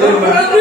Amém.